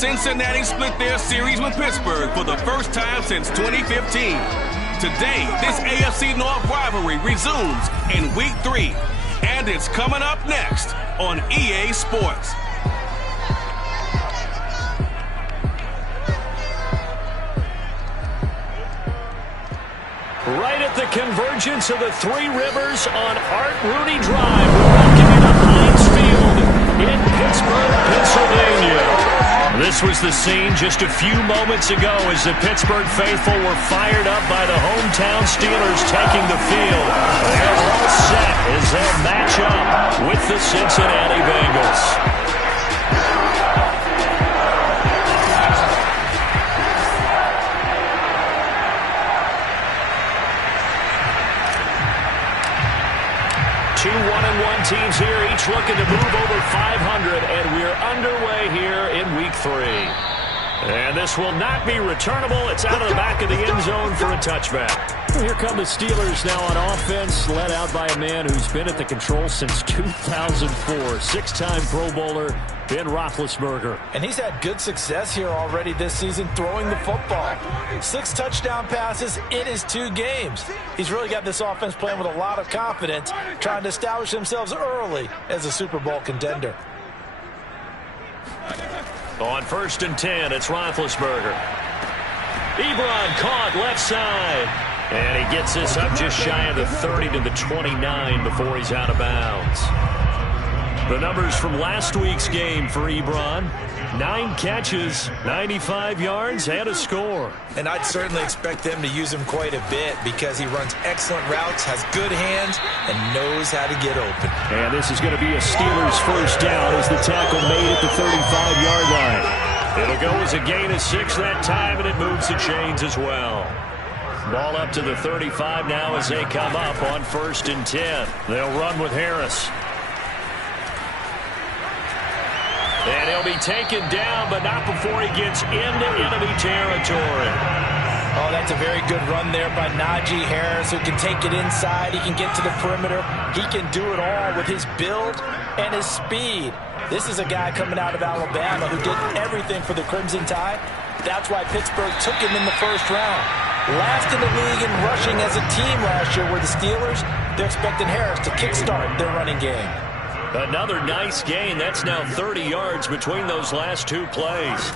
Cincinnati split their series with Pittsburgh for the first time since 2015. Today, this AFC North rivalry resumes in Week 3, and it's coming up next on EA Sports. Right at the convergence of the Three Rivers on Art Rooney Drive, we're welcoming you to Heinz Field in Pittsburgh, Pennsylvania. This was the scene just a few moments ago as the Pittsburgh faithful were fired up by the hometown Steelers taking the field. They're all set as they'll match up with the Cincinnati Bengals. 2 1-1 teams here, each looking to move over 500, and we're underway here in Week 3. And this will not be returnable. It's out of the back of the end zone for a touchback. Here come the Steelers now on offense, led out by a man who's been at the controls since 2004. Six-time Pro Bowler, Ben Roethlisberger. And he's had good success here already this season throwing the football. 6 touchdown passes in his 2 games. He's really got this offense playing with a lot of confidence, trying to establish themselves early as a Super Bowl contender. On 1st and 10, it's Roethlisberger. Ebron caught left side. And he gets this up just shy of the 30 to the 29 before he's out of bounds. The numbers from last week's game for Ebron: 9 catches, 95 yards, and a score. And I'd certainly expect them to use him quite a bit because he runs excellent routes, has good hands, and knows how to get open. And this is going to be a Steelers first down as the tackle made at the 35-yard line. It'll go as a gain of 6 that time, and it moves the chains as well. Ball up to the 35 now as they come up on 1st and 10. They'll run with Harris. And he'll be taken down, but not before he gets into enemy territory. Oh, that's a very good run there by Najee Harris, who can take it inside. He can get to the perimeter. He can do it all with his build and his speed. This is a guy coming out of Alabama who did everything for the Crimson Tide. That's why Pittsburgh took him in the first round. Last in the league in rushing as a team last year were the Steelers. They're expecting Harris to kickstart their running game. Another nice gain. That's now 30 yards between those last 2 plays.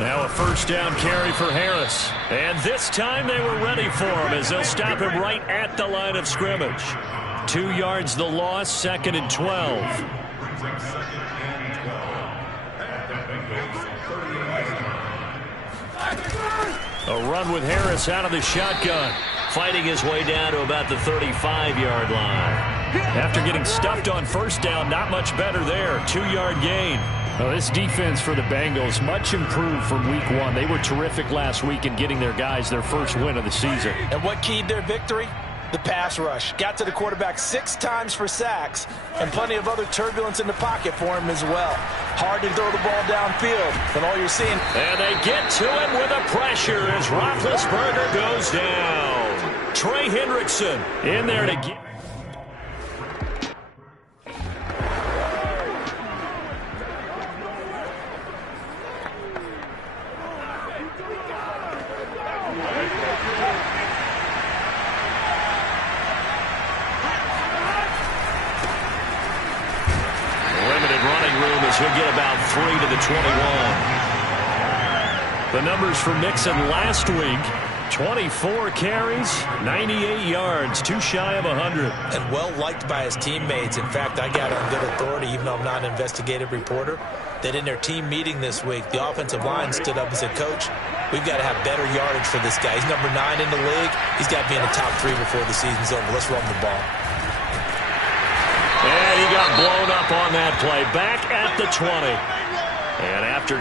Now a first down carry for Harris. And this time they were ready for him as they'll stop him right at the line of scrimmage. 2 yards the loss, 2nd and 12. A run with Harris out of the shotgun, fighting his way down to about the 35-yard line. After getting stuffed on first down, not much better there. 2-yard gain. Well, this defense for the Bengals, much improved from Week 1. They were terrific last week in getting their guys their first win of the season. And what keyed their victory? The pass rush. Got to the quarterback 6 times for sacks, and plenty of other turbulence in the pocket for him as well. Hard to throw the ball downfield, but all you're seeing. And they get to him with a pressure as Roethlisberger goes down. Trey Hendrickson in there to get. He'll get about 3 to the 21. The numbers for Mixon last week: 24 carries, 98 yards, 2 shy of 100. And well liked by his teammates. In fact, I got on good authority, even though I'm not an investigative reporter, that in their team meeting this week, the offensive line stood up and said, "Coach, we've got to have better yardage for this guy. He's number 9 in the league. He's got to be in the top 3 before the season's over. Let's run the ball." And he got blown up on that play. Back at the 20. And after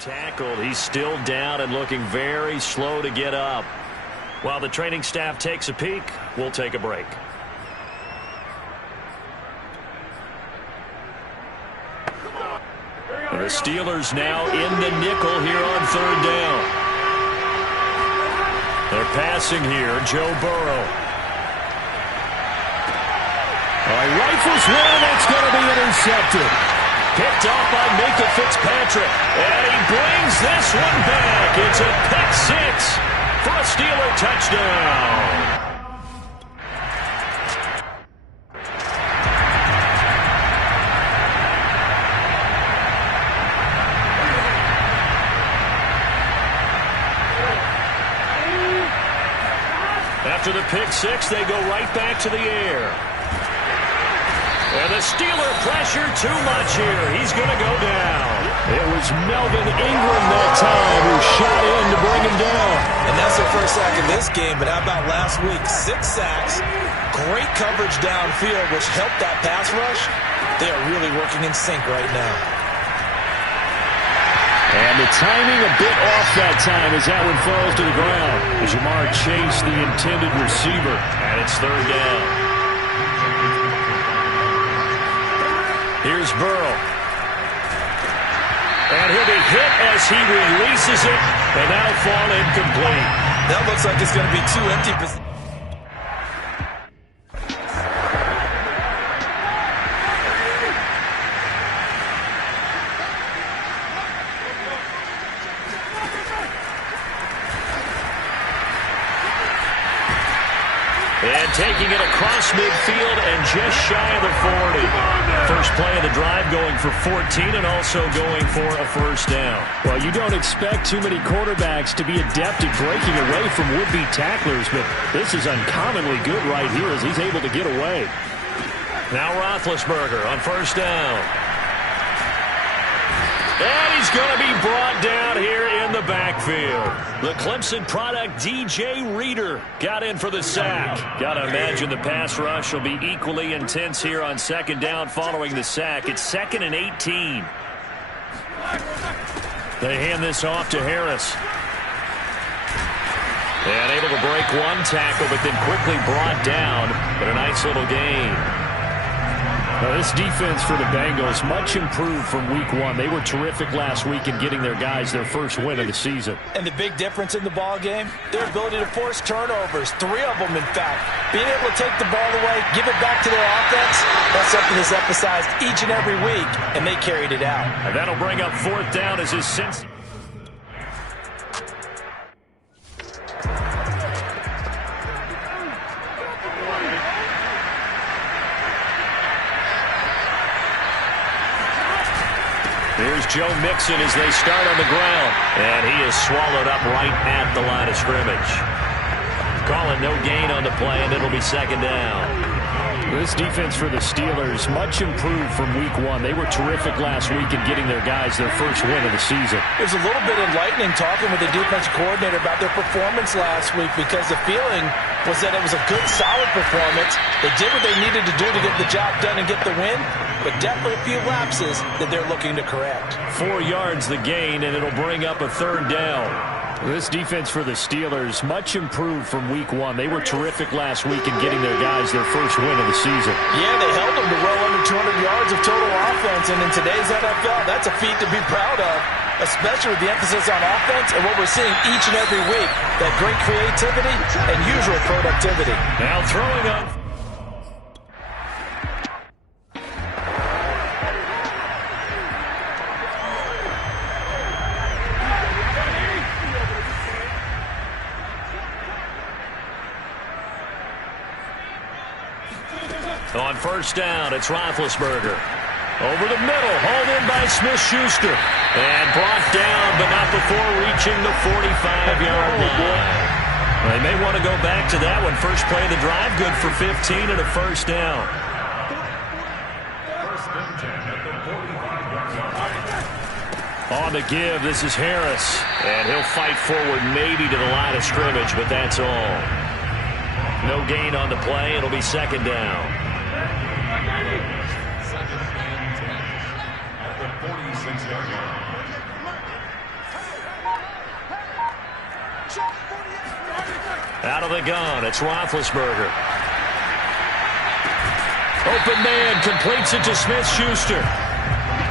Tackled. He's still down and looking very slow to get up. While the training staff takes a peek, we'll take a break. The Steelers now in the nickel here on third down. They're passing here. Joe Burrow. He rifles one. That's going to be intercepted. Picked off by Minka Fitzpatrick. And he brings this one back. It's a pick six for a Steeler touchdown. After the pick six, they go right back to the air. And the Steeler pressure too much here. He's going to go down. It was Melvin Ingram that time who shot in to bring him down. And that's their first sack of this game, but how about last week? 6 sacks, great coverage downfield, which helped that pass rush. They are really working in sync right now. And the timing a bit off that time as that one falls to the ground. As Jamar Chase, the intended receiver, and it's third down. Here's Burrow. And he'll be hit as he releases it, and that'll fall incomplete. That looks like it's going to be 2 empty positions. And taking it across midfield and just shy of the 40. First play of the drive going for 14 and also going for a first down. Well, you don't expect too many quarterbacks to be adept at breaking away from would-be tacklers, but this is uncommonly good right here as he's able to get away. Now Roethlisberger on first down. And he's going to be brought down here in the backfield. The Clemson product, DJ Reader, got in for the sack. Got to imagine the pass rush will be equally intense here on second down following the sack. It's 2nd and 18. They hand this off to Harris. And able to break one tackle, but then quickly brought down. But a nice little gain. Now, this defense for the Bengals, much improved from week 1. They were terrific last week in getting their guys their first win of the season. And the big difference in the ball game, their ability to force turnovers, 3 of them, in fact. Being able to take the ball away, give it back to their offense, that's something that's emphasized each and every week, and they carried it out. And that'll bring up fourth down as his sense. Here's Joe Mixon as they start on the ground. And he is swallowed up right at the line of scrimmage. Calling no gain on the play, and it'll be second down. This defense for the Steelers, much improved from week 1. They were terrific last week in getting their guys their first win of the season. It was a little bit enlightening talking with the defensive coordinator about their performance last week because the feeling was that it was a good, solid performance. They did what they needed to do to get the job done and get the win, but definitely a few lapses that they're looking to correct. 4 yards the gain, and it'll bring up a third down. This defense for the Steelers, much improved from week 1. They were terrific last week in getting their guys their first win of the season. Yeah, they held them to well under 200 yards of total offense, and in today's NFL, that's a feat to be proud of, especially with the emphasis on offense and what we're seeing each and every week, that great creativity and usual productivity. Now throwing on. On first down, it's Roethlisberger. Over the middle, hauled in by Smith-Schuster. And brought down, but not before reaching the 45-yard line. Well, they may want to go back to that one. First play of the drive, good for 15 and a first down. On the give, this is Harris. And he'll fight forward maybe to the line of scrimmage, but that's all. No gain on the play. It'll be second down. Out of the gun, it's Roethlisberger. Open man completes it to Smith-Schuster.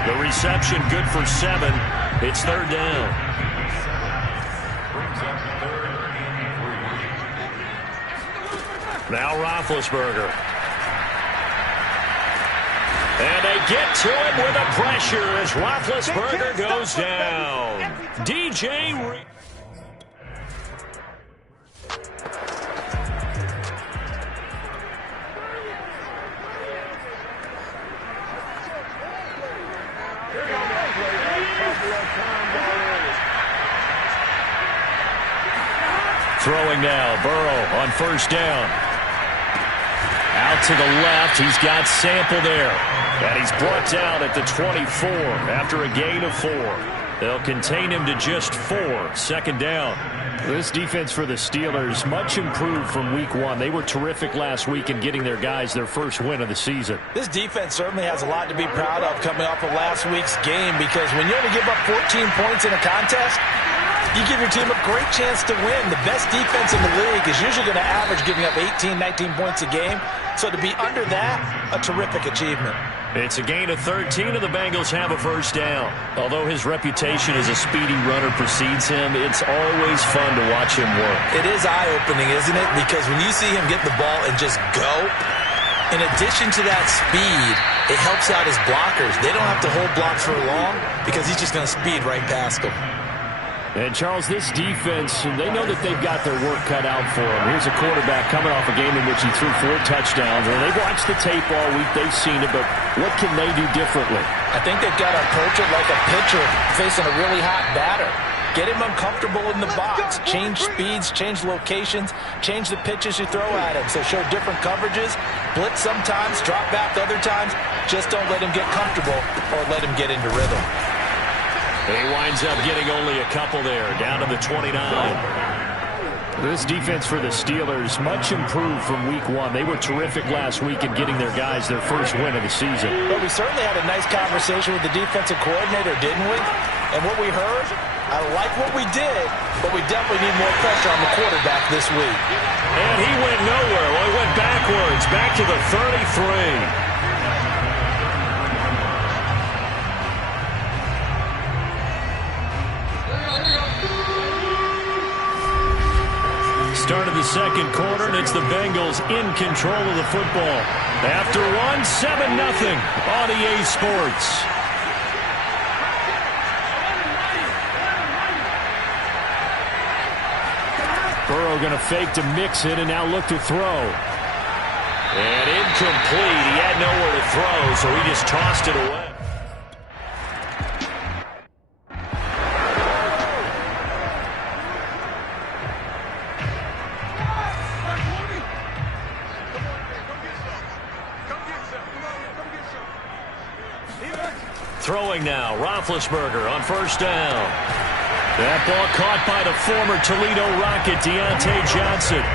The reception good for 7. It's third down. Now Roethlisberger. And they get to it with a pressure as Roethlisberger goes down. DJ Reed. Throwing now, Burrow on first down. Out to the left, he's got Sample there. And he's brought down at the 24 after a gain of 4. They'll contain him to just 4. Second down. This defense for the Steelers, much improved from week 1. They were terrific last week in getting their guys their first win of the season. This defense certainly has a lot to be proud of coming off of last week's game, because when you only give up 14 points in a contest, you give your team a great chance to win. The best defense in the league is usually going to average giving up 18, 19 points a game. So to be under that, a terrific achievement. It's a gain of 13, and the Bengals have a first down. Although his reputation as a speedy runner precedes him, it's always fun to watch him work. It is eye-opening, isn't it? Because when you see him get the ball and just go, in addition to that speed, it helps out his blockers. They don't have to hold blocks for long because he's just going to speed right past them. And, Charles, this defense, they know that they've got their work cut out for them. Here's a quarterback coming off a game in which he threw 4 touchdowns. And they've watched the tape all week. They've seen it, but what can they do differently? I think they've got to approach it like a pitcher facing a really hot batter. Get him uncomfortable in the box. Change speeds, change locations, change the pitches you throw at him. So show different coverages, blitz sometimes, drop back other times. Just don't let him get comfortable or let him get into rhythm. He winds up getting only a couple there, down to the 29. This defense for the Steelers, much improved from week 1. They were terrific last week in getting their guys their first win of the season. Well, we certainly had a nice conversation with the defensive coordinator, didn't we? And what we heard, I like what we did, but we definitely need more pressure on the quarterback this week. And he went nowhere. Well, he went backwards, back to the 33. Start of the second quarter, and it's the Bengals in control of the football. After 1, 7-0 on EA Sports. Burrow going to fake to mix it and now look to throw. And incomplete. He had nowhere to throw, so he just tossed it away. Throwing now, Roethlisberger on first down. That ball caught by the former Toledo Rocket, Deontay Johnson.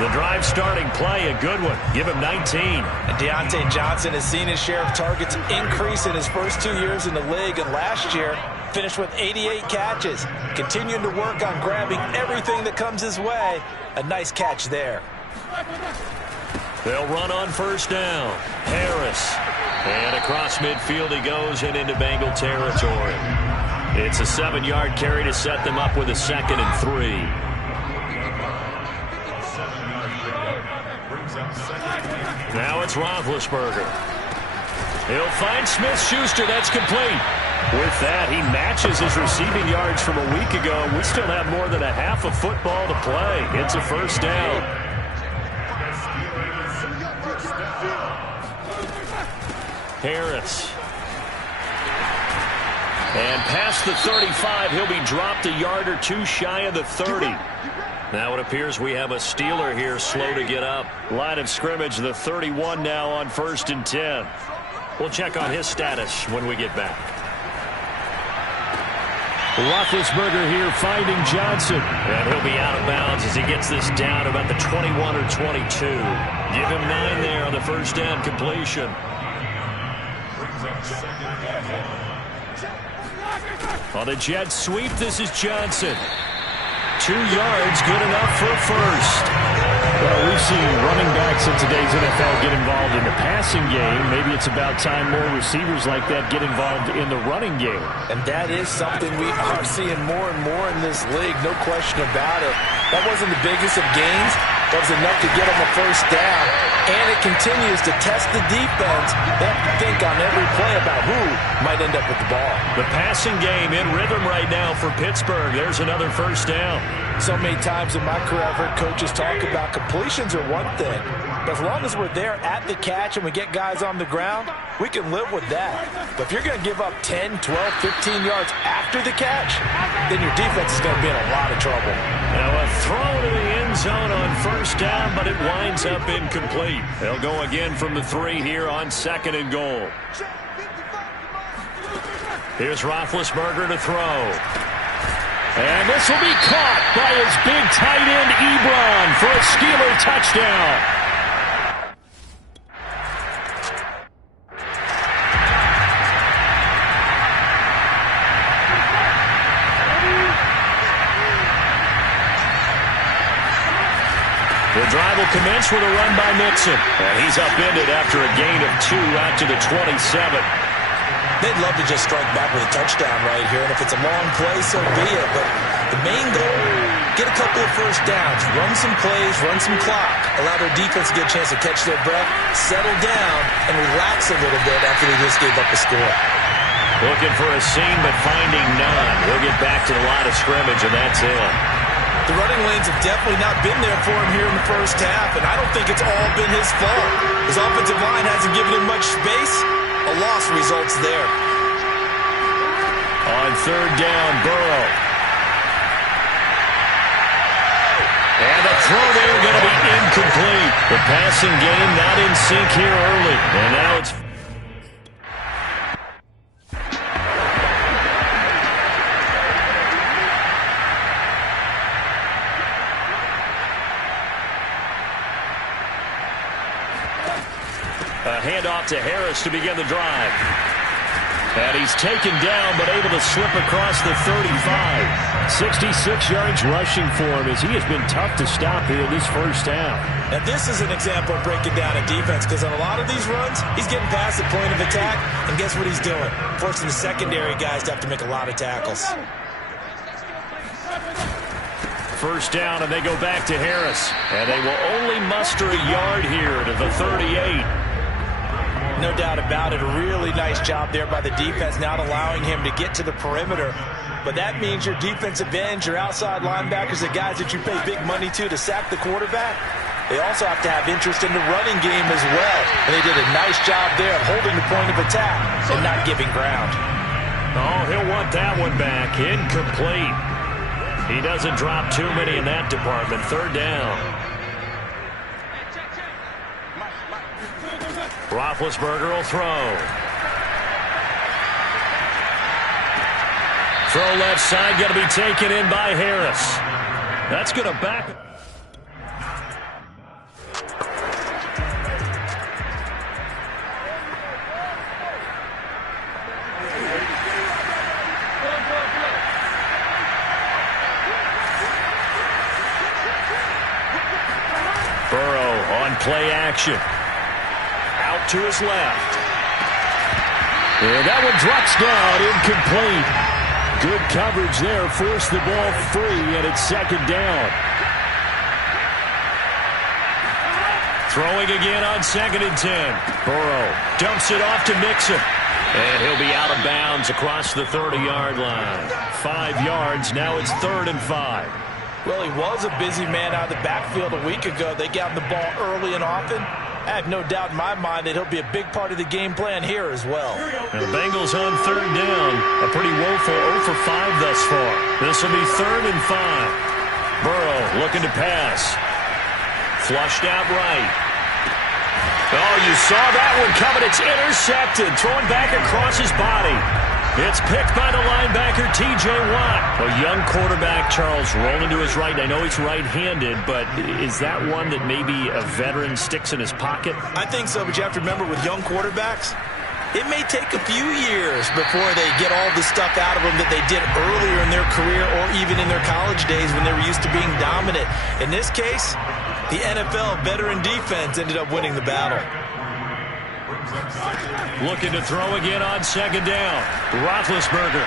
The drive starting play, a good one. Give him 19. And Deontay Johnson has seen his share of targets increase in his first 2 years in the league, and last year finished with 88 catches. Continuing to work on grabbing everything that comes his way. A nice catch there. They'll run on first down. Harris. And across midfield he goes and into Bengal territory. It's a 7-yard carry to set them up with a 2nd and 3. Now it's Roethlisberger. He'll find Smith-Schuster. That's complete. With that, he matches his receiving yards from a week ago. We still have more than a half of football to play. It's a first down. Harris. And past the 35, he'll be dropped a yard or 2 shy of the 30. Now it appears we have a Steeler here slow to get up. Line of scrimmage, the 31 now on 1st and 10. We'll check on his status when we get back. Roethlisberger here finding Johnson. And he'll be out of bounds as he gets this down about the 21 or 22. Give him 9 there on the first down completion. On a jet sweep, this is Johnson. 2 yards, good enough for a first. Well, we've seen running backs in today's NFL get involved in the passing game. Maybe it's about time more receivers like that get involved in the running game. And that is something we are seeing more and more in this league, no question about it. That wasn't the biggest of gains. That was enough to get them a first down. And it continues to test the defense. They have to think on every play about who might end up with the ball. The passing game in rhythm right now for Pittsburgh. There's another first down. So many times in my career, I've heard coaches talk about completions are one thing. But as long as we're there at the catch and we get guys on the ground, we can live with that. But if you're going to give up 10, 12, 15 yards after the catch, then your defense is going to be in a lot of trouble. Now a throw to the end zone on first down, but it winds up incomplete. They'll go again from the 3 here on 2nd and goal. Here's Roethlisberger to throw. And this will be caught by his big tight end, Ebron, for a Steeler touchdown. The drive will commence with a run by Mixon. And he's upended after a gain of 2 out to the 27. They'd love to just strike back with a touchdown right here, and if it's a long play, so be it. But the main goal, get a couple of first downs, run some plays, run some clock, allow their defense to get a chance to catch their breath, settle down, and relax a little bit after they just gave up a score. Looking for a seam, but finding none. He'll get back to the line of scrimmage, and that's it. The running lanes have definitely not been there for him here in the first half, and I don't think it's all been his fault. His offensive line hasn't given him much space. A loss results there. On 3rd down, Burrow. And the throw there going to be incomplete. The passing game not in sync here early. And now it's... A handoff to Harris to begin the drive. And he's taken down, but able to slip across the 35. 66 yards rushing for him as he has been tough to stop here in this first half. Now this is an example of breaking down a defense, because on a lot of these runs, he's getting past the point of attack, and guess what he's doing? Forcing the secondary guys to have to make a lot of tackles. First down, and they go back to Harris. And they will only muster a yard here to the 38. No doubt about it. A really nice job there by the defense, not allowing him to get to the perimeter. But that means your defensive ends, your outside linebackers, the guys that you pay big money to sack the quarterback, they also have to have interest in the running game as well. And they did a nice job there of holding the point of attack and not giving ground. Oh, he'll want that one back. Incomplete. He doesn't drop too many in that department. 3rd down. Roethlisberger will throw. Throw left side, going to be taken in by Harris. That's going to back. Burrow on play action. To his left. And that one drops down, incomplete. Good coverage there, forced the ball free, and it's 2nd down. Throwing again on 2nd and 10. Burrow dumps it off to Mixon. And he'll be out of bounds across the 30-yard line. 5 yards, now it's 3rd and 5. Well, he was a busy man out of the backfield a week ago. They got him the ball early and often. I have no doubt in my mind that he'll be a big part of the game plan here as well. And the Bengals on 3rd down. A pretty woeful 0 for 5 thus far. This will be 3rd and 5. Burrow looking to pass. Flushed out right. Oh, you saw that one coming. It's intercepted. Thrown back across his body. It's picked by the linebacker, T.J. Watt. A young quarterback, Charles, rolling to his right. I know he's right-handed, but is that one that maybe a veteran sticks in his pocket? I think so, but you have to remember with young quarterbacks, It may take a few years before they get all the stuff out of them that they did earlier in their career or even in their college days when they were used to being dominant. In this case, the NFL veteran defense ended up winning the battle. Looking to throw again on second down. Roethlisberger.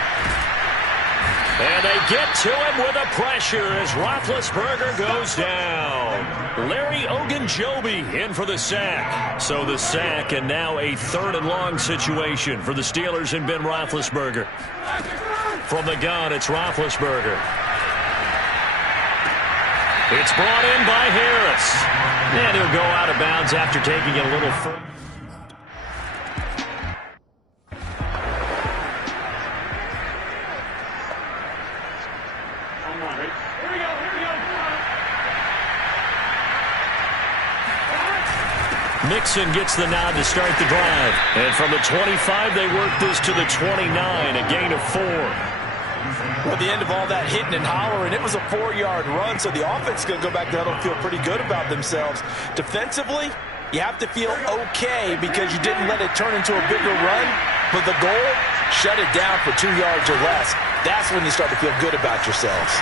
And they get to him with a pressure as Roethlisberger goes down. Larry Ogunjobi in for the sack. So the sack and now a 3rd and long situation for the Steelers and Ben Roethlisberger. From the gun, it's Roethlisberger. It's brought in by Harris. And he'll go out of bounds after taking it a little further. Mixon gets the nod to start the drive. And from the 25, they work this to the 29, a gain of 4. At the end of all that hitting and hollering, it was a 4-yard run, so the offense is going to go back to huddle and feel pretty good about themselves. Defensively, you have to feel okay because you didn't let it turn into a bigger run, but the goal, shut it down for 2 yards or less. That's when you start to feel good about yourselves.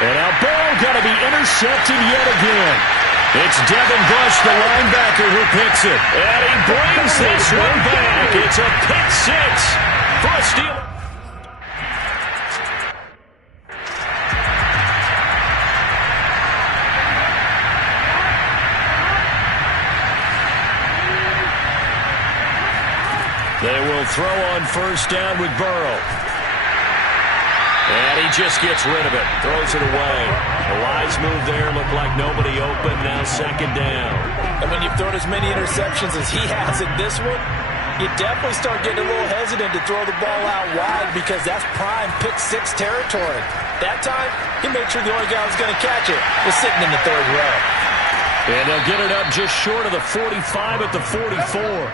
And now ball going to be intercepted yet again. It's Devin Bush, the linebacker, who picks it. And he brings this one back. It's a pick 6 for a Steeler. They will throw on first down with Burrow. And he just gets rid of it. Throws it away. A wise move there. Looked like nobody open. Now second down. And when you've thrown as many interceptions as he has in this one, you definitely start getting a little hesitant to throw the ball out wide because that's prime pick 6 territory. That time, he made sure the only guy who was going to catch it was sitting in the 3rd row. And they'll get it up just short of the 45 at the 44.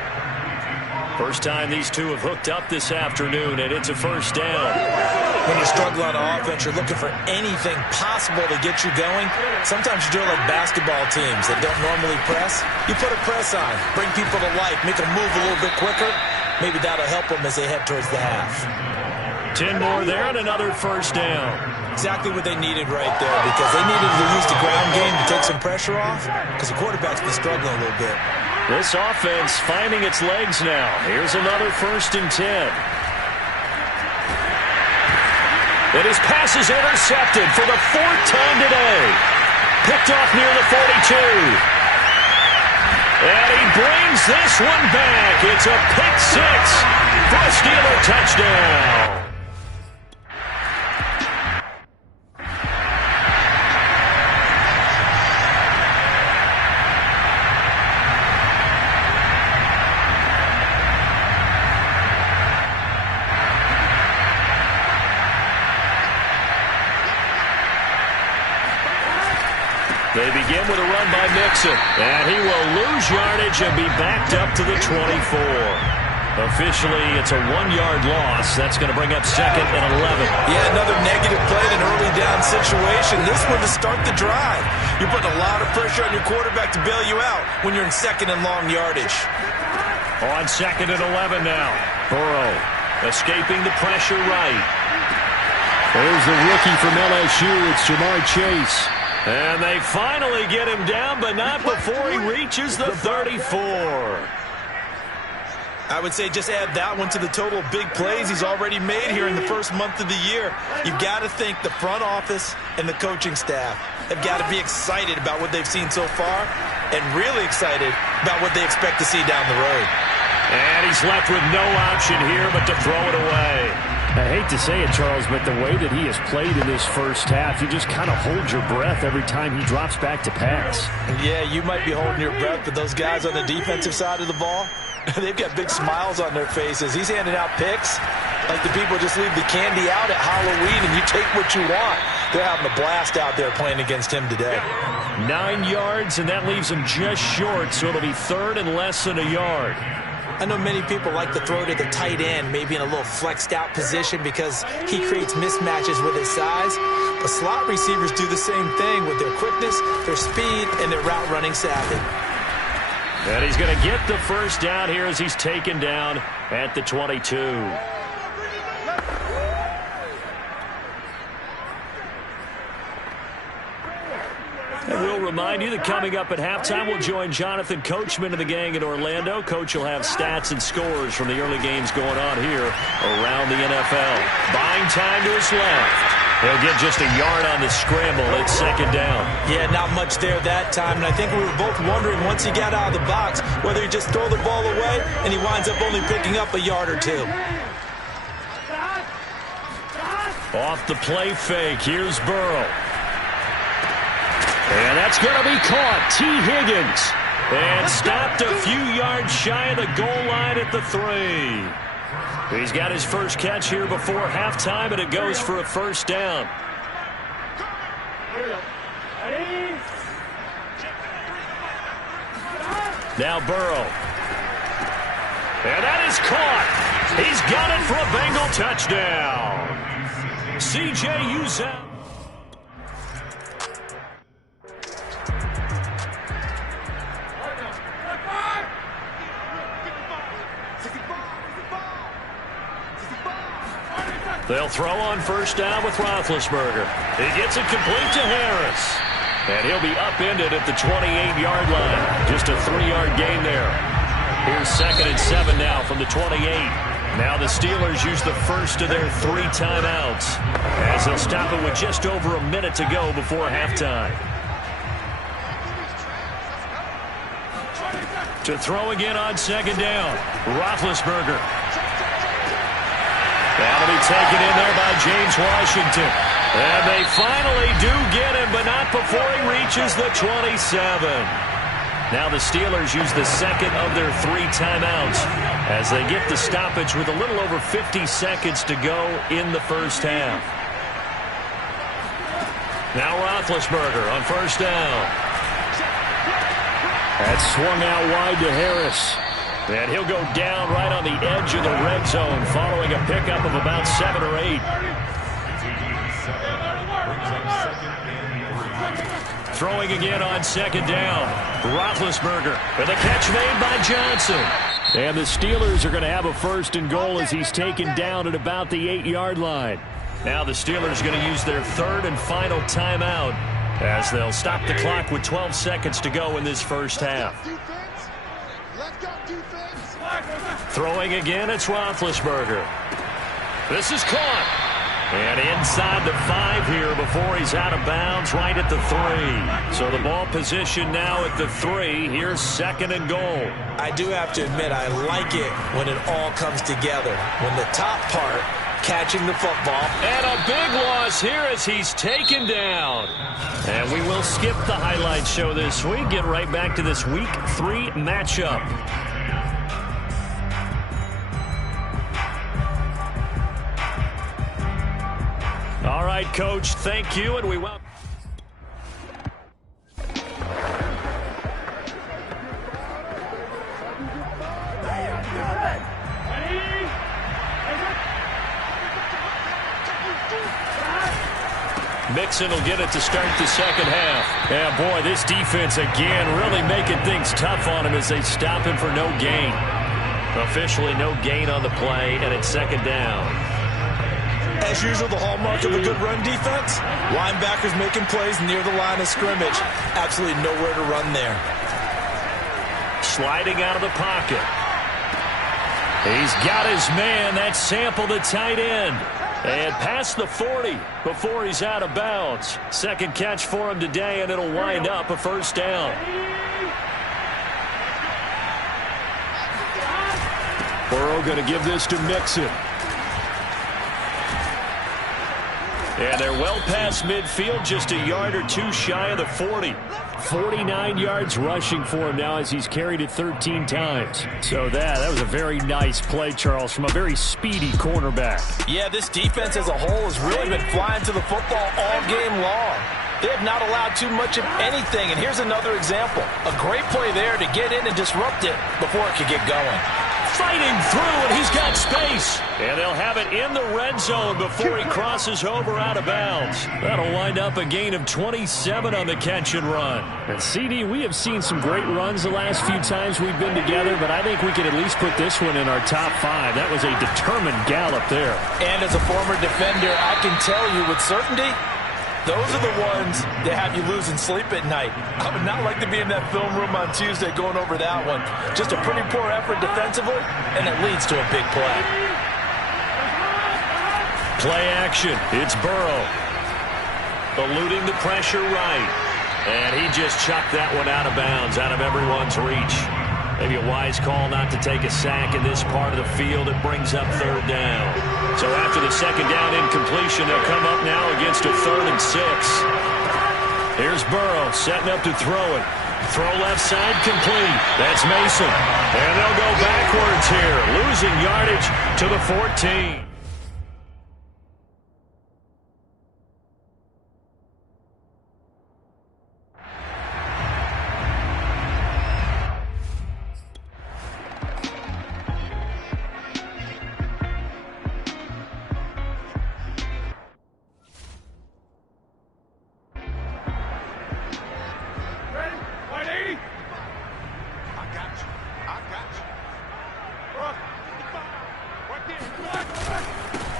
First time these two have hooked up this afternoon, and it's a first down. When you struggle on offense, you're looking for anything possible to get you going. Sometimes you do it like basketball teams that don't normally press. You put a press on, bring people to life, make them move a little bit quicker. Maybe that'll help them as they head towards the half. 10 more there and another first down. Exactly what they needed right there because they needed to use the ground game to take some pressure off because the quarterback's been struggling a little bit. This offense finding its legs now. Here's another 1st and 10. And his pass is intercepted for the 4th time today. Picked off near the 42. And he brings this one back. It's a pick 6 for a Steeler touchdown. They begin with a run by Mixon, and he will lose yardage and be backed up to the 24. Officially, it's a 1-yard loss. That's going to bring up 2nd and 11. Yeah, another negative play in an early down situation. This one to start the drive. You're putting a lot of pressure on your quarterback to bail you out when you're in 2nd and long yardage. On 2nd and 11 now. Burrow escaping the pressure right. There's the rookie from LSU. It's Jamar Chase. And they finally get him down, but not before he reaches the 34. I would say just add that one to the total of big plays he's already made here in the first month of the year. You've got to think the front office and the coaching staff have got to be excited about what they've seen so far and really excited about what they expect to see down the road. And he's left with no option here but to throw it away. I hate to say it, Charles, but the way that he has played in this first half, you just kind of hold your breath every time he drops back to pass. Yeah, you might be holding your breath, but those guys on the defensive side of the ball, they've got big smiles on their faces. He's handing out picks like the people just leave the candy out at Halloween and you take what you want. They're having a blast out there playing against him today. 9 yards, and that leaves him just short, so it'll be 3rd and less than a yard. I know many people like to throw to the tight end, maybe in a little flexed out position because he creates mismatches with his size. But slot receivers do the same thing with their quickness, their speed, and their route running savvy. And he's going to get the first down here as he's taken down at the 22. And we'll remind you that coming up at halftime, we'll join Jonathan Coachman and the gang in Orlando. Coach will have stats and scores from the early games going on here around the NFL. Buying time to his left. He'll get just a yard on the scramble. It's second down. Yeah, not much there that time. And I think we were both wondering once he got out of the box whether he just throw the ball away and he winds up only picking up a yard or two. Off the play fake. Here's Burrow. And that's going to be caught. T. Higgins. And stopped a few yards shy of the goal line at the 3. He's got his first catch here before halftime, and it goes for a first down. Now Burrow. And that is caught. He's got it for a Bengal touchdown. C.J. Uzomah. They'll throw on first down with Roethlisberger. He gets it complete to Harris. And he'll be upended at the 28-yard line. Just a 3-yard gain there. Here's 2nd and 7 now from the 28. Now the Steelers use the first of their 3 timeouts as they'll stop it with just over a minute to go before halftime. To throw again on second down. Roethlisberger. That'll be taken in there by James Washington. And they finally do get him, but not before he reaches the 27. Now the Steelers use the second of their 3 timeouts as they get the stoppage with a little over 50 seconds to go in the first half. Now Roethlisberger on first down. That's swung out wide to Harris. And he'll go down right on the edge of the red zone following a pickup of about 7 or 8. Throwing again on second down. Roethlisberger with a catch made by Johnson. And the Steelers are going to have a first and goal as he's taken down at about the 8-yard line. Now the Steelers are going to use their 3rd and final timeout as they'll stop the clock with 12 seconds to go in this first half. Throwing again, it's Roethlisberger. This is caught. And inside the 5 here before he's out of bounds right at the 3. So the ball position now at the 3. Here's 2nd and goal. I do have to admit, I like it when it all comes together. When the top part, catching the football. And a big loss here as he's taken down. And we will skip the highlight show this week. Get right back to this Week 3 matchup. All right, Coach, thank you, and we welcome. Mixon will get it to start the second half. Yeah, boy, this defense again really making things tough on him as they stop him for no gain. Officially no gain on the play, and it's second down. As usual, the hallmark of a good run defense, linebackers making plays near the line of scrimmage. Absolutely nowhere to run there. Sliding out of the pocket. He's got his man. That's Sample, the tight end. And past the 40 before he's out of bounds. Second catch for him today, and it'll wind up a first down. Burrow going to give this to Mixon. And they're well past midfield, just a yard or 2 shy of the 40. 49 yards rushing for him now as he's carried it 13 times. So that was a very nice play, Charles, from a very speedy cornerback. Yeah, this defense as a whole has really been flying to the football all game long. They have not allowed too much of anything, and here's another example. A great play there to get in and disrupt it before it could get going. fighting through, and he's got space. And they'll have it in the red zone before he crosses over out of bounds. That'll wind up a gain of 27 on the catch and run. And CD, we have seen some great runs the last few times we've been together, but I think we can at least put this one in our top 5. That was a determined gallop there. And as a former defender, I can tell you with certainty, those are the ones that have you losing sleep at night. I would not like to be in that film room on Tuesday going over that one. Just a pretty poor effort defensively, and it leads to a big play. Play action. It's Burrow. Eluding the pressure right. And he just chucked that one out of bounds, out of everyone's reach. Maybe a wise call not to take a sack in this part of the field. It brings up third down. So after the second down incompletion, they'll come up now against a 3rd and 6. Here's Burrow setting up to throw it. Throw left side complete. That's Mason. And they'll go backwards here, losing yardage to the 14.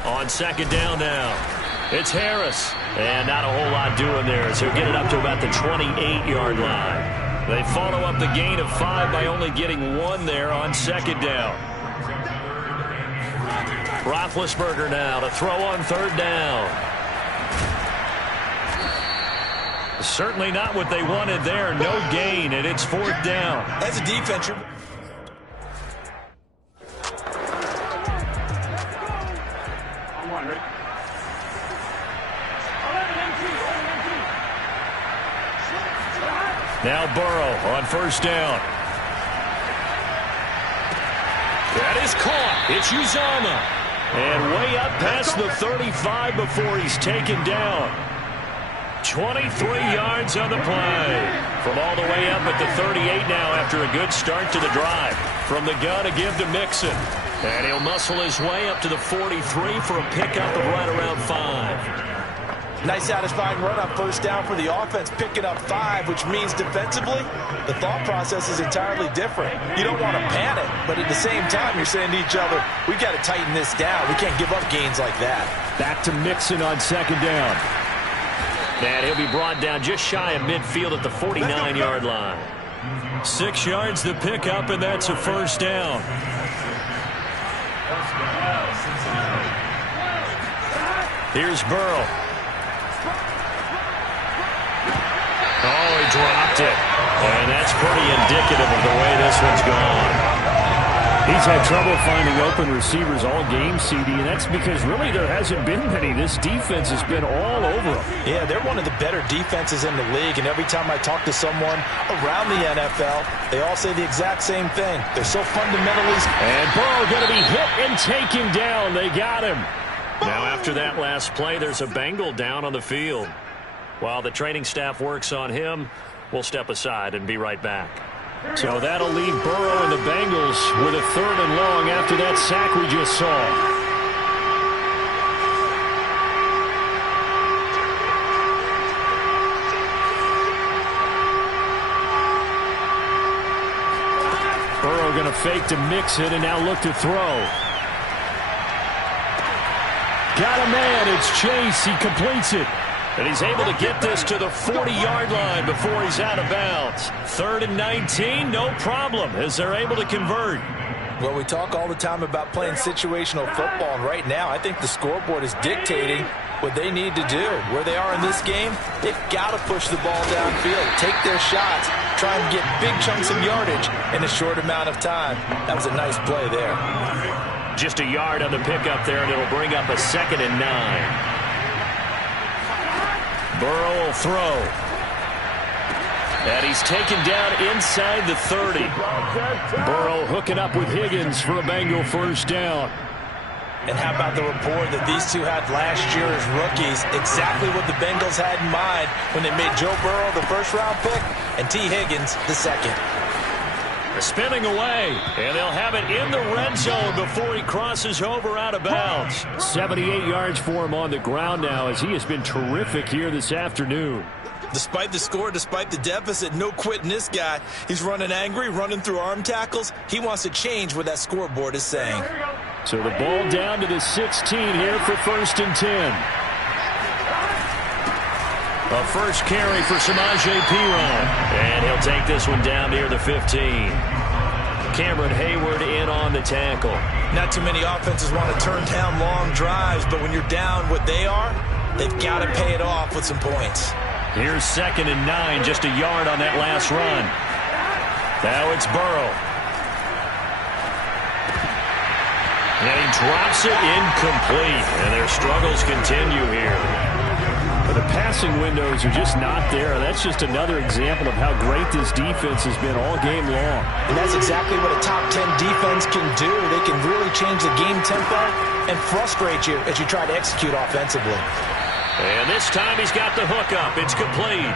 On second down now, it's Harris. And not a whole lot doing there, so he'll get it up to about the 28-yard line. They follow up the gain of 5 by only getting 1 there on second down. Roethlisberger now to throw on third down. Certainly not what they wanted there. No gain, and it's 4th down. As a defense, now Burrow on first down. That is caught. It's Uzomah. And way up past the 35 before he's taken down. 23 yards on the play. From all the way up at the 38 now after a good start to the drive. From the gun to give to Mixon. And he'll muscle his way up to the 43 for a pickup of right around 5. Nice satisfying run on first down for the offense, picking up 5, which means defensively, the thought process is entirely different. You don't want to panic, but at the same time, you're saying to each other, we've got to tighten this down. We can't give up gains like that. Back to Mixon on second down. And he'll be brought down just shy of midfield at the 49-yard line. 6 yards the pickup, and that's a first down. Here's Burrow. Oh, he dropped it. And that's pretty indicative of the way this one's gone. He's had trouble finding open receivers all game, CD, and that's because really there hasn't been many. This defense has been all over them. Yeah, they're one of the better defenses in the league, and every time I talk to someone around the NFL, they all say the exact same thing. They're so fundamentally... And Burrow going to be hit and taken down. They got him. Now after that last play, there's a Bengal down on the field. While the training staff works on him, we'll step aside and be right back. So that'll leave Burrow and the Bengals with a 3rd and long after that sack we just saw. Burrow going to fake to Mixon and now look to throw. Got a man. It's Chase. He completes it. And he's able to get this to the 40-yard line before he's out of bounds. 3rd and 19, no problem, as they're able to convert. Well, we talk all the time about playing situational football, and right now I think the scoreboard is dictating what they need to do. Where they are in this game, they've got to push the ball downfield, take their shots, try and get big chunks of yardage in a short amount of time. That was a nice play there. Just a yard on the pickup there, and it'll bring up a 2nd and 9. Burrow will throw. And he's taken down inside the 30. Burrow hooking up with Higgins for a Bengal first down. And how about the rapport that these two had last year as rookies? Exactly what the Bengals had in mind when they made Joe Burrow the first-round pick and T. Higgins the second. Spinning away, and they'll have it in the red zone before he crosses over out of bounds. 78 yards for him on the ground now, as he has been terrific here this afternoon. Despite the score, despite the deficit, no quitting this guy. He's running angry, running through arm tackles. He wants to change what that scoreboard is saying. So the ball down to the 16 here for 1st and 10. A first carry for Samaje Perine. And he'll take this one down near the 15. Cameron Hayward in on the tackle. Not too many offenses want to turn down long drives, but when you're down what they are, they've got to pay it off with some points. Here's 2nd and 9, just a yard on that last run. Now it's Burrow. And he drops it incomplete. And their struggles continue here. But the passing windows are just not there. That's just another example of how great this defense has been all game long. And that's exactly what a top 10 defense can do. They can really change the game tempo and frustrate you as you try to execute offensively. And this time he's got the hook up. It's complete.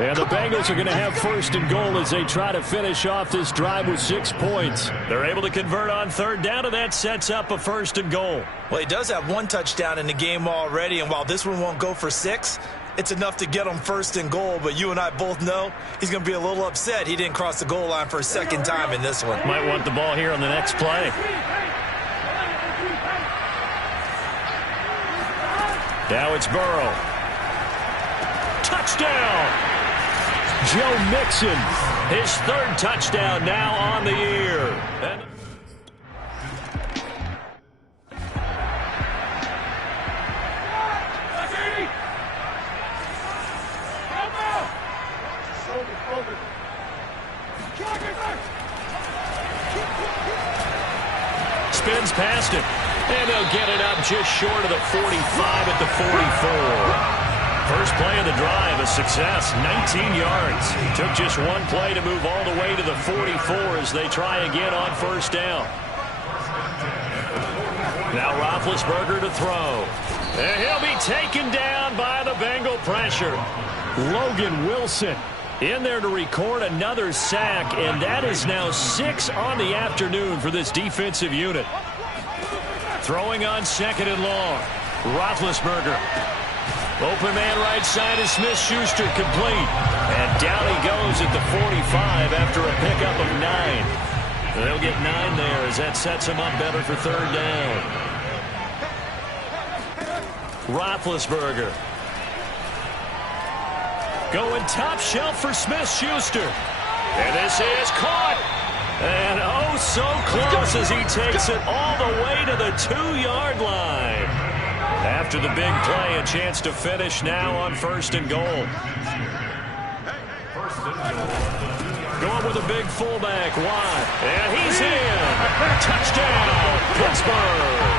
And the Bengals are going to have 1st and goal as they try to finish off this drive with 6 points. They're able to convert on 3rd down, and that sets up a 1st and goal. Well, he does have 1 touchdown in the game already, and while this one won't go for 6, it's enough to get him 1st and goal. But you and I both know he's going to be a little upset he didn't cross the goal line for a 2nd time in this one. Might want the ball here on the next play. Now it's Burrow. Touchdown! Joe Mixon, his 3rd touchdown now on the year. And spins past him, and they'll get it up just short of the 45 at the 44. First play of the drive, a success, 19 yards. Took just 1 play to move all the way to the 44 as they try again on 1st down. Now Roethlisberger to throw. And he'll be taken down by the Bengal pressure. Logan Wilson in there to record another sack, and that is now 6 on the afternoon for this defensive unit. Throwing on 2nd and long. Roethlisberger. Open man right side is Smith-Schuster, complete. And down he goes at the 45 after a pickup of 9. They'll get 9 there as that sets him up better for 3rd down. Roethlisberger. Going top shelf for Smith-Schuster. And this is caught. And oh, so close as he takes it all the way to the 2-yard line. After the big play, a chance to finish now on 1st and goal. Going with a big fullback, Watt. And he's in. Touchdown, Pittsburgh.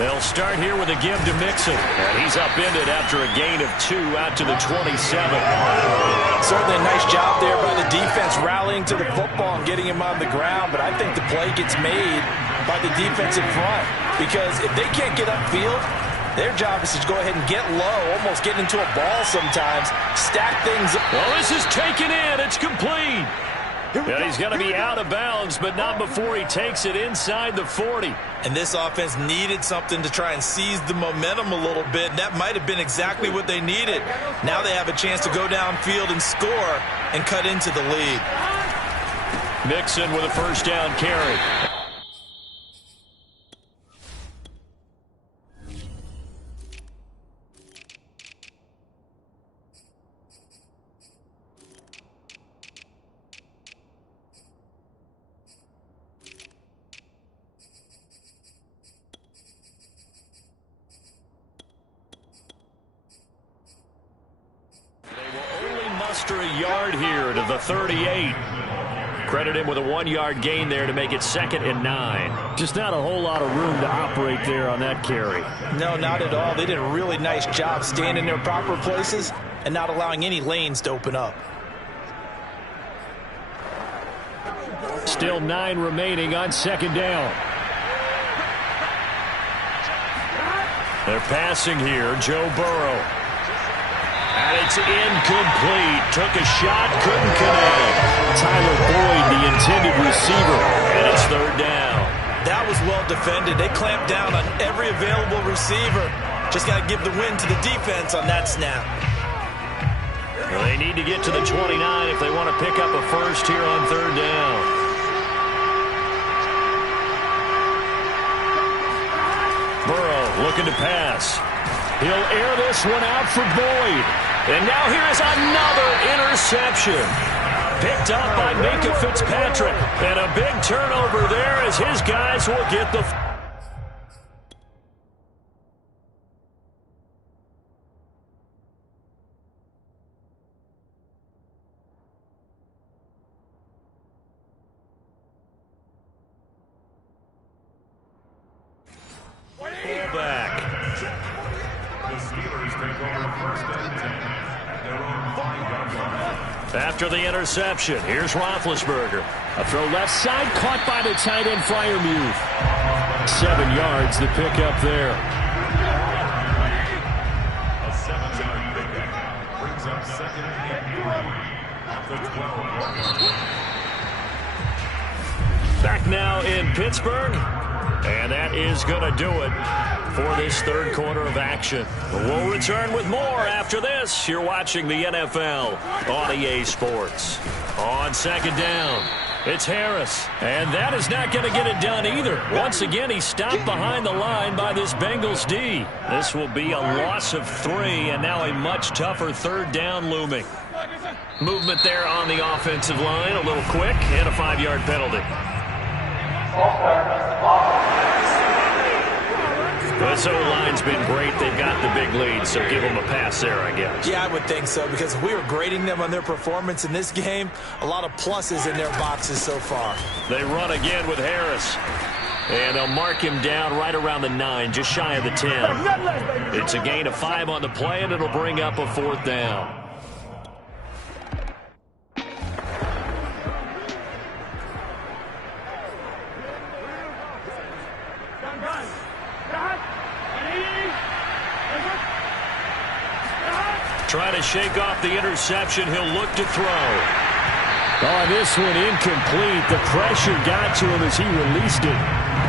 They'll start here with a give to Mixon. And he's upended after a gain of 2 out to the 27. Certainly a nice job there by the defense rallying to the football and getting him on the ground. But I think the play gets made by the defensive front. Because if they can't get upfield, their job is to go ahead and get low, almost get into a ball sometimes, stack things up. Well, this is taken in. It's complete. And he's going to be out of bounds, but not before he takes it inside the 40. And this offense needed something to try and seize the momentum a little bit. And that might have been exactly what they needed. Now they have a chance to go downfield and score and cut into the lead. Mixon with a 1st down carry. A yard here to the 38. Credit him with a 1-yard gain there to make it 2nd and 9. Just not a whole lot of room to operate there on that carry. No, not at all. They did a really nice job staying in their proper places and not allowing any lanes to open up. Still 9 remaining on second down. They're passing here. Joe Burrow. And it's incomplete. Took a shot, couldn't connect. Tyler Boyd, the intended receiver, and it's third down. That was well defended. They clamped down on every available receiver. Just got to give the win to the defense on that snap. Well, they need to get to the 29 if they want to pick up a first here on third down. Burrow looking to pass. He'll air this one out for Boyd. And now here is another interception. Picked up by Minka Fitzpatrick. And a big turnover there as his guys will get the... Fullback. After the interception, here's Roethlisberger. A throw left side, caught by the tight end Freiermuth. 7 yards, the pickup there. A 7-yard pickup brings up second and 3 at the 12. Back now in Pittsburgh. And that is going to do it for this third quarter of action. We'll return with more after this. You're watching the NFL on EA Sports. On second down, it's Harris. And that is not going to get it done either. Once again, he stopped behind the line by this Bengals D. This will be a loss of 3, and now a much tougher third down looming. Movement there on the offensive line, a little quick, and a 5-yard penalty. This O-line's been great. They've got the big lead, so give them a pass there, I guess. Yeah, I would think so, because if we were grading them on their performance in this game, a lot of pluses in their boxes so far. They run again with Harris. And they'll mark him down right around the 9, just shy of the 10. It's a gain of 5 on the play, and it'll bring up a 4th down. Trying to shake off the interception. He'll look to throw. Oh, this one incomplete. The pressure got to him as he released it.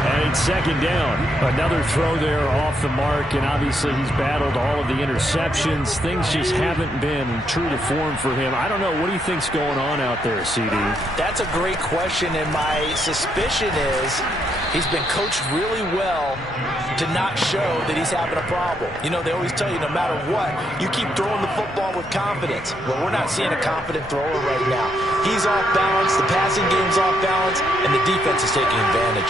And it's second down. Another throw there off the mark, and obviously he's battled all of the interceptions. Things just haven't been true to form for him. I don't know. What do you think's going on out there, CD? That's a great question, and my suspicion is he's been coached really well to not show that he's having a problem. You know, they always tell you no matter what, you keep throwing the football with confidence. Well, we're not seeing a confident thrower right now. He's off balance, the passing game's off balance, and the defense is taking advantage.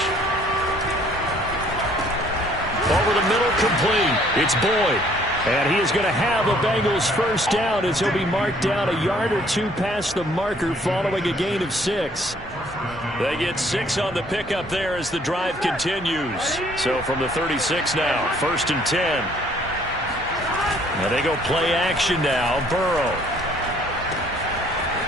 Over the middle, complete. It's Boyd. And he is going to have a Bengals first down as he'll be marked down a yard or 2 past the marker following a gain of 6. They get 6 on the pickup there as the drive continues. So from the 36 now, 1st and 10. Now they go play action now. Burrow.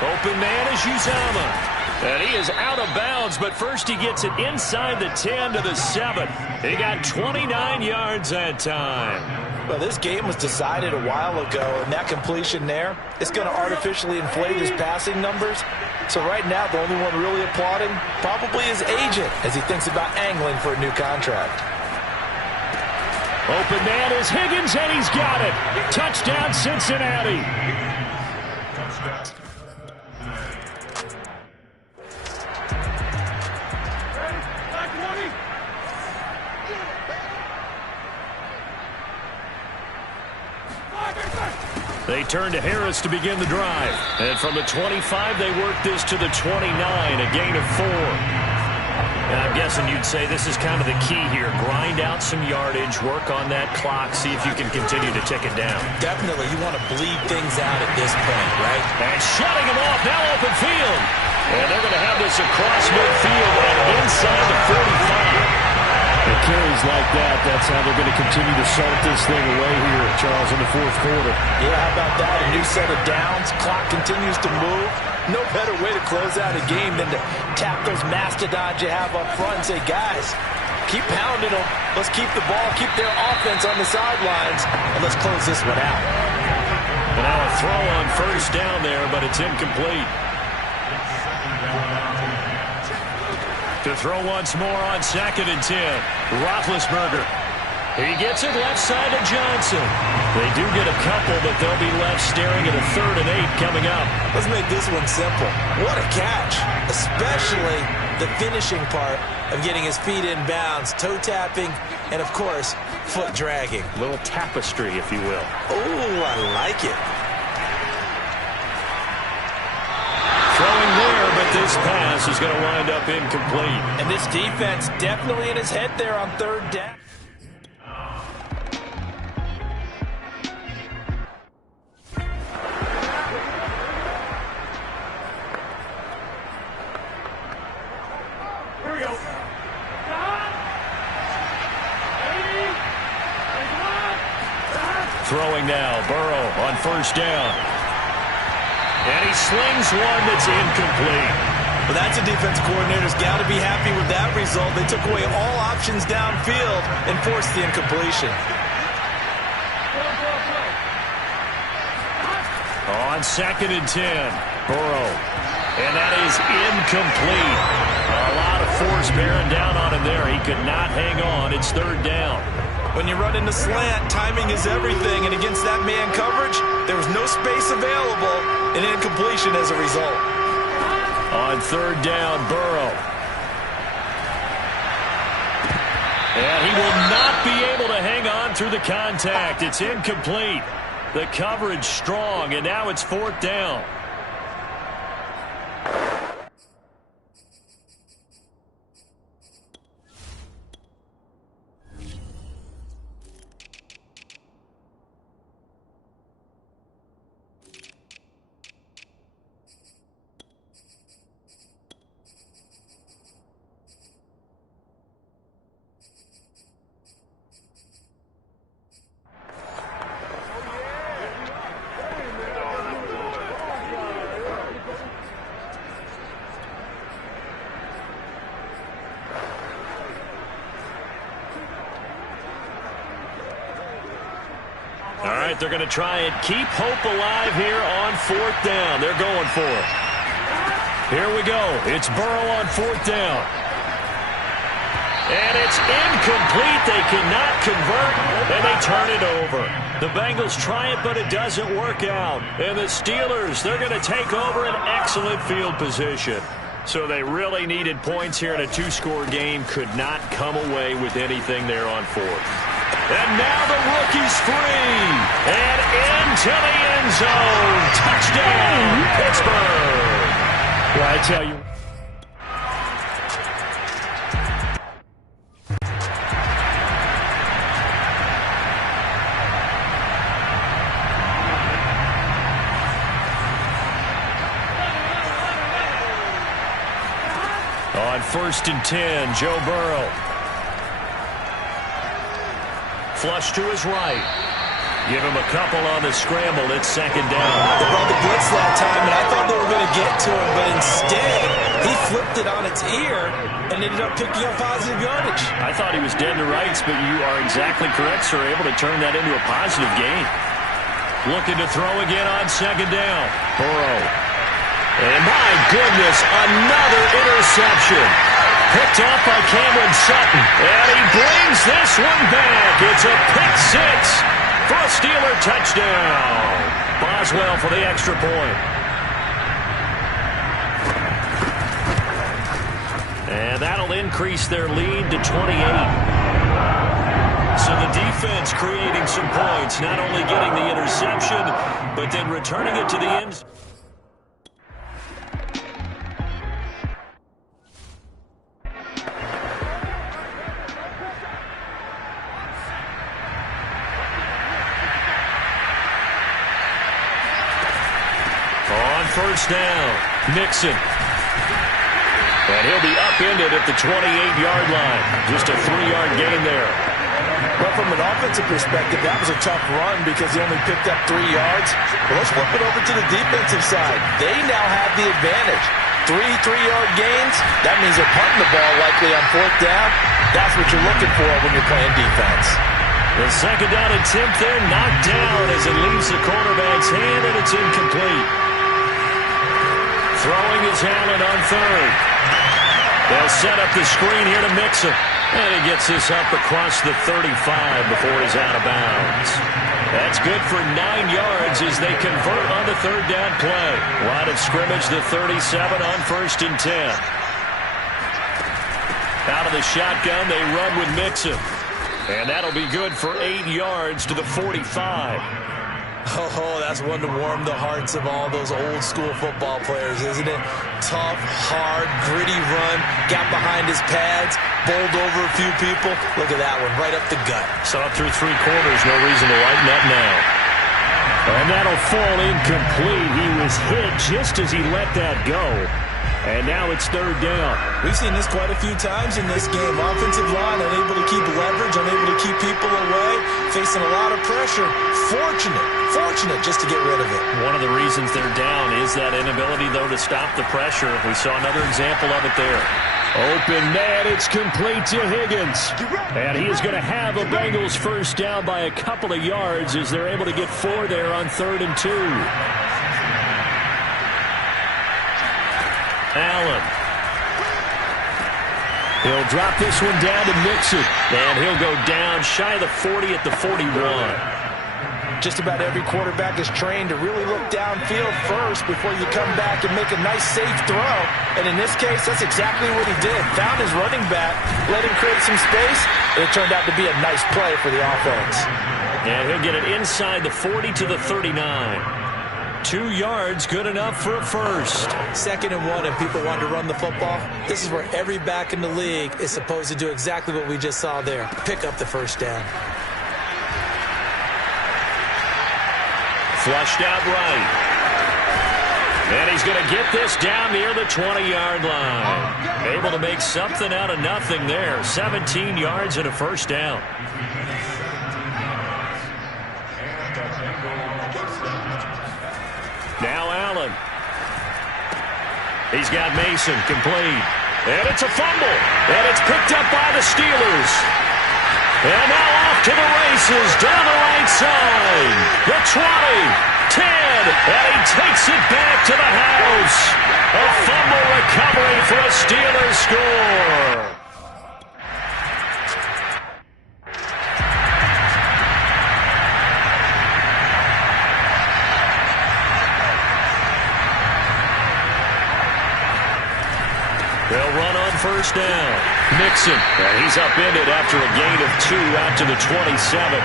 Open man is Uzomah. And he is out of bounds, but first he gets it inside the 10 to the 7. He got 29 yards that time. Well, this game was decided a while ago, and that completion there, it's going to artificially inflate his passing numbers. So right now, the only one really applauding probably his agent as he thinks about angling for a new contract. Open man is Higgins, and he's got it. Touchdown, Cincinnati. They turn to Harris to begin the drive. And from the 25, they work this to the 29, a gain of 4. And I'm guessing you'd say this is kind of the key here. Grind out some yardage, work on that clock, see if you can continue to tick it down. Definitely, you want to bleed things out at this point, right? And shutting him off, now open field. And they're going to have this across midfield and inside the 45. With carries like that, that's how they're going to continue to salt this thing away here, Charles, in the fourth quarter. Yeah, how about that? A new set of downs. Clock continues to move. No better way to close out a game than to tap those mastodons you have up front and say, guys, keep pounding them. Let's keep the ball, keep their offense on the sidelines, and let's close this one out. And now a throw on first down there, but it's incomplete. To throw once more on 2nd and 10. Roethlisberger. He gets it left side to Johnson. They do get a couple, but they'll be left staring at a 3rd and 8 coming up. Let's make this one simple. What a catch, especially the finishing part of getting his feet in bounds, toe tapping, and of course, foot dragging. A little tapestry, if you will. Oh, I like it. Throwing there, but this pass is going to wind up incomplete. And this defense definitely in his head there on 3rd down. Throwing now, Burrow on first down. And he slings one that's incomplete. Well, that's a defense coordinator's got to be happy with that result. They took away all options downfield and forced the incompletion. On 2nd and 10, Burrow. And that is incomplete. A lot of force bearing down on him there. He could not hang on. It's 3rd down. When you run into slant, timing is everything, and against that man coverage, there was no space available, and incompletion as a result. On 3rd down, Burrow. And he will not be able to hang on through the contact. It's incomplete. The coverage strong, and now it's 4th down. All right, they're going to try and keep hope alive here on 4th down. They're going for it. Here we go. It's Burrow on 4th down. And it's incomplete. They cannot convert, and they turn it over. The Bengals try it, but it doesn't work out. And the Steelers, they're going to take over an excellent field position. So they really needed points here in a 2-score game. Could not come away with anything there on 4th. And now the rookie's free. And into the end zone. Touchdown, Pittsburgh. Well, I tell you. On 1st and 10, Joe Burrow. Flush to his right. Give him a couple on the scramble. It's 2nd down. They brought the blitz that time, and I thought they were going to get to him, but instead, he flipped it on its ear and ended up picking up positive yardage. I thought he was dead to rights, but you are exactly correct, sir. Able to turn that into a positive gain. Looking to throw again on 2nd down. Burrow. And my goodness, another interception. Picked up by Cameron Sutton. And he brings this one back. It's a pick 6 for a Steeler touchdown. Boswell for the extra point. And that'll increase their lead to 28. So the defense creating some points, not only getting the interception, but then returning it to the end zone. First down, Mixon. And he'll be upended at the 28-yard line. Just a 3-yard gain there. Well, from an offensive perspective, that was a tough run because he only picked up 3 yards. Well, let's flip it over to the defensive side. They now have the advantage. 3 3-yard gains. That means they're punting the ball likely on 4th down. That's what you're looking for when you're playing defense. The second down attempt there knocked down as it leaves the quarterback's hand, and it's incomplete. Throwing is Allen on 3rd. They'll set up the screen here to Mixon. And he gets this up across the 35 before he's out of bounds. That's good for 9 yards as they convert on the 3rd down play. Line of scrimmage, the 37 on 1st and 10. Out of the shotgun, they run with Mixon. And that'll be good for 8 yards to the 45. Oh, that's one to warm the hearts of all those old-school football players, isn't it? Tough, hard, gritty run, got behind his pads, bowled over a few people. Look at that one, right up the gut. Saw it through 3 quarters, no reason to lighten up now. And that'll fall incomplete. He was hit just as he let that go. And now it's 3rd down. We've seen this quite a few times in this game. Offensive line unable to keep leverage, unable to keep people away, facing a lot of pressure. Fortunate just to get rid of it. One of the reasons they're down is that inability, though, to stop the pressure. We saw another example of it there. Open man, it's complete to Higgins. And he is going to have a Bengals first down by a couple of yards as they're able to get 4 there on 3rd and 2. Allen. He'll drop this one down to Mixon. And he'll go down shy of the 40 at the 41. Just about every quarterback is trained to really look downfield first before you come back and make a nice, safe throw. And in this case, that's exactly what he did. Found his running back, let him create some space, and it turned out to be a nice play for the offense. And he'll get it inside the 40 to the 39. 2 yards, good enough for a first. 2nd and 1, and people want to run the football. This is where every back in the league is supposed to do exactly what we just saw there. Pick up the first down. Flushed out right. And he's going to get this down near the 20-yard line. Able to make something out of nothing there. 17 yards and a first down. Now Allen. He's got Mason complete. And it's a fumble. And it's picked up by the Steelers. And now off to the races down the right side. The 20, 10, and he takes it back to the house. A fumble recovery for a Steelers score. They'll run on first down. Mixon, and he's upended after a gain of 2 out to the 27.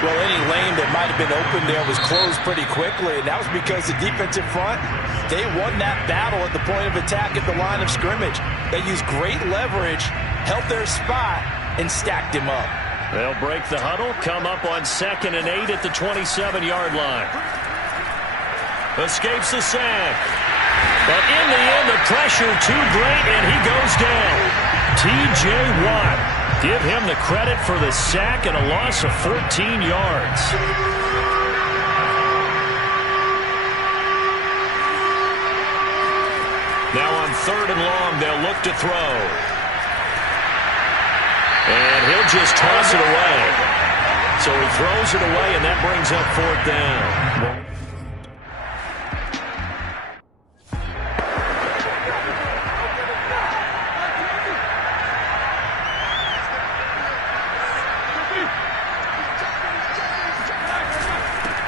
Well, any lane that might have been open there was closed pretty quickly, and that was because the defensive front, they won that battle at the point of attack at the line of scrimmage. They used great leverage, held their spot, and stacked him up. They'll break the huddle, come up on 2nd and 8 at the 27-yard line. Escapes the sack. But in the end, the pressure too great, and he goes down. T.J. Watt. Give him the credit for the sack and a loss of 14 yards. Now on 3rd and long, they'll look to throw. And he'll just toss it away. So he throws it away, and that brings up 4th down.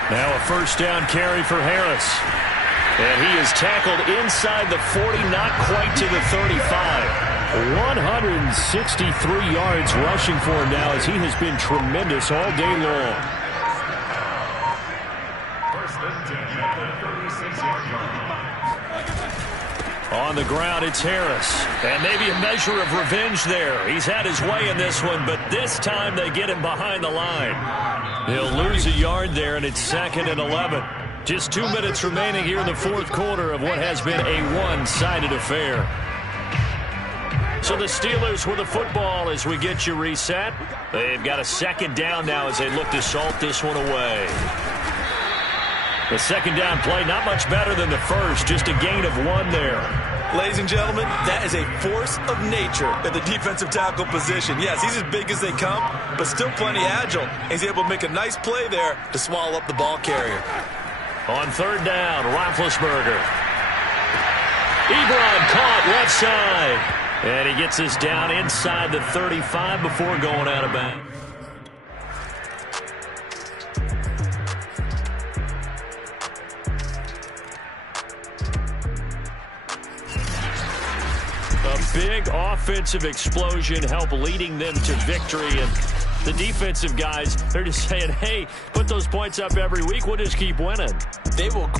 Now a first down carry for Harris. And he is tackled inside the 40, not quite to the 35. 163 yards rushing for him now as he has been tremendous all day long. First and 10 at the 36-yard line. On the ground, it's Harris. And maybe a measure of revenge there. He's had his way in this one, but this time they get him behind the line. He'll lose a yard there, and it's 2nd and 11. Just 2 minutes remaining here in the 4th quarter of what has been a one-sided affair. So the Steelers with the football as we get you reset. They've got a second down now as they look to salt this one away. The second down play, not much better than the first, just a gain of 1 there. Ladies and gentlemen, that is a force of nature at the defensive tackle position. Yes, he's as big as they come, but still plenty agile. He's able to make a nice play there to swallow up the ball carrier. On third down, Roethlisberger. Ebron caught left side. And he gets us down inside the 35 before going out of bounds. A big offensive explosion helped leading them to victory. And the defensive guys, they're just saying, hey, put those points up every week. We'll just keep winning. They will